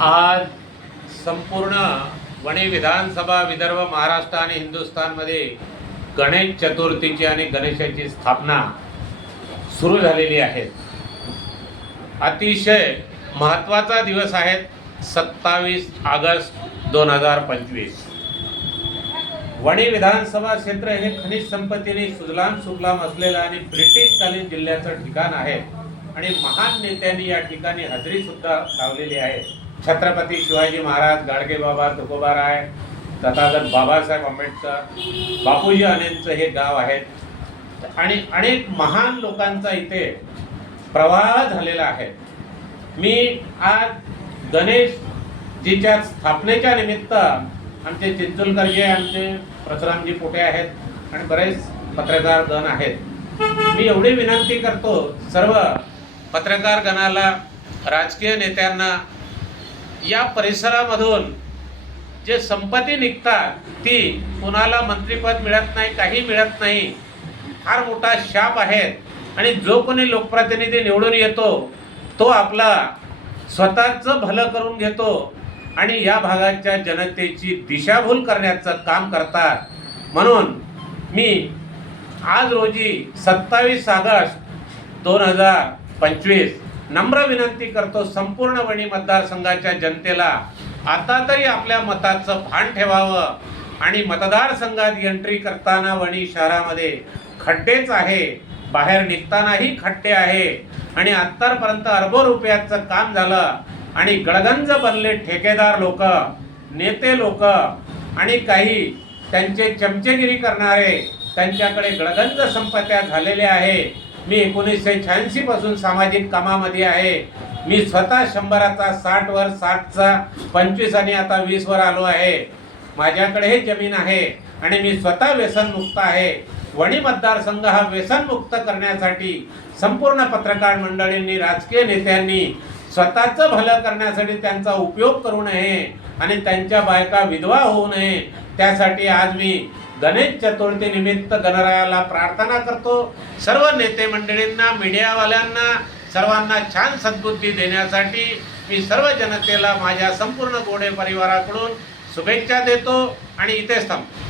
आज संपूर्ण वणी विधानसभा, विदर्भ, महाराष्ट्र आणि हिंदुस्थानमध्ये गणेश चतुर्थीची आणि गणेशाची स्थापना सुरू झालेली आहे। अतिशय महत्त्वाचा दिवस आहे 27 ऑगस्ट 2025। वणी विधानसभा क्षेत्र हे खनिज संपत्तीने सुजलाम सुफलाम असलेलं आणि ब्रिटिशकालीन जिल्ह्याचं ठिकाण आहे आणि महान नेत्यांनी या ठिकाणी हजेरी सुद्धा लावलेली आहे। छत्रपती शिवाजी महाराज, गाडगेबाबा, तुकोबाराय, तथागत बाबासाहेब आंबेडकर, बापूजी आनेंचं हे गाव आहे आणि अनेक महान लोकांचा इथे प्रवाह झालेला आहे। मी आज गणेशजीच्या स्थापनेच्या निमित्त आमचे चिंचोलकरजी, आमचे परशुरामजी पोटे आहेत आणि बरेच पत्रकार गण आहेत। मी एवढी विनंती करतो सर्व पत्रकार गणाला, राजकीय नेत्यांना, या परिसरामधून जे संपत्ती निघतात ती कुणाला मंत्रिपद मिळत नाही, काही मिळत नाही, फार मोठा शाप आहे आणि जो कोणी लोकप्रतिनिधी निवडून येतो तो आपला स्वतःचं भलं करून घेतो आणि या भागाच्या जनतेची दिशाभूल करण्याचं काम करतात। म्हणून मी आज रोजी 27 ऑगस्ट 2025 नम्र विनंती करतो संपूर्ण वणी मतदारसंघाच्या जनतेला, आता तरी आपल्या मताचं भान ठेवावं आणि मतदारसंघात एंट्री करताना वणी शहरामध्ये खड्डेच आहे, बाहेर निघतानाही खड्डे आहे आणि आत्तापर्यंत अरबो रुपयाचं काम झालं आणि गडगंज बनले ठेकेदार लोक, नेते लोक आणि काही त्यांचे चमचेगिरी करणारे, त्यांच्याकडे गडगंज संपत्त्या झालेल्या आहे। मी 1986 पासून सामाजिक कामामध्ये आहे। मी स्वतः 100चा 60 वर, 60चा 25 आणि आता 20 वर आलो आहे। माझ्याकडे हे जमीन आहे आणि मी स्वतः व्यसनमुक्त आहे। वणी मतदारसंघ हा व्यसनमुक्त करण्यासाठी संपूर्ण पत्रकार मंडळींनी, राजकीय नेत्यांनी स्वतःचं भलं करण्यासाठी त्यांचा उपयोग करू नये आणि त्यांच्या बायका विधवा होऊ नये, त्यासाठी आज मी गणेश चतुर्थी निमित्त गणरायाला प्रार्थना करतो। सर्व नेते मंडळींना, मीडियावाल्यांना, सर्वांना छान सद्बुद्धी देण्यासाठी मी सर्व जनतेला माझ्या संपूर्ण गोडे परिवाराकडून शुभेच्छा देतो आणि इथेच थांबतो।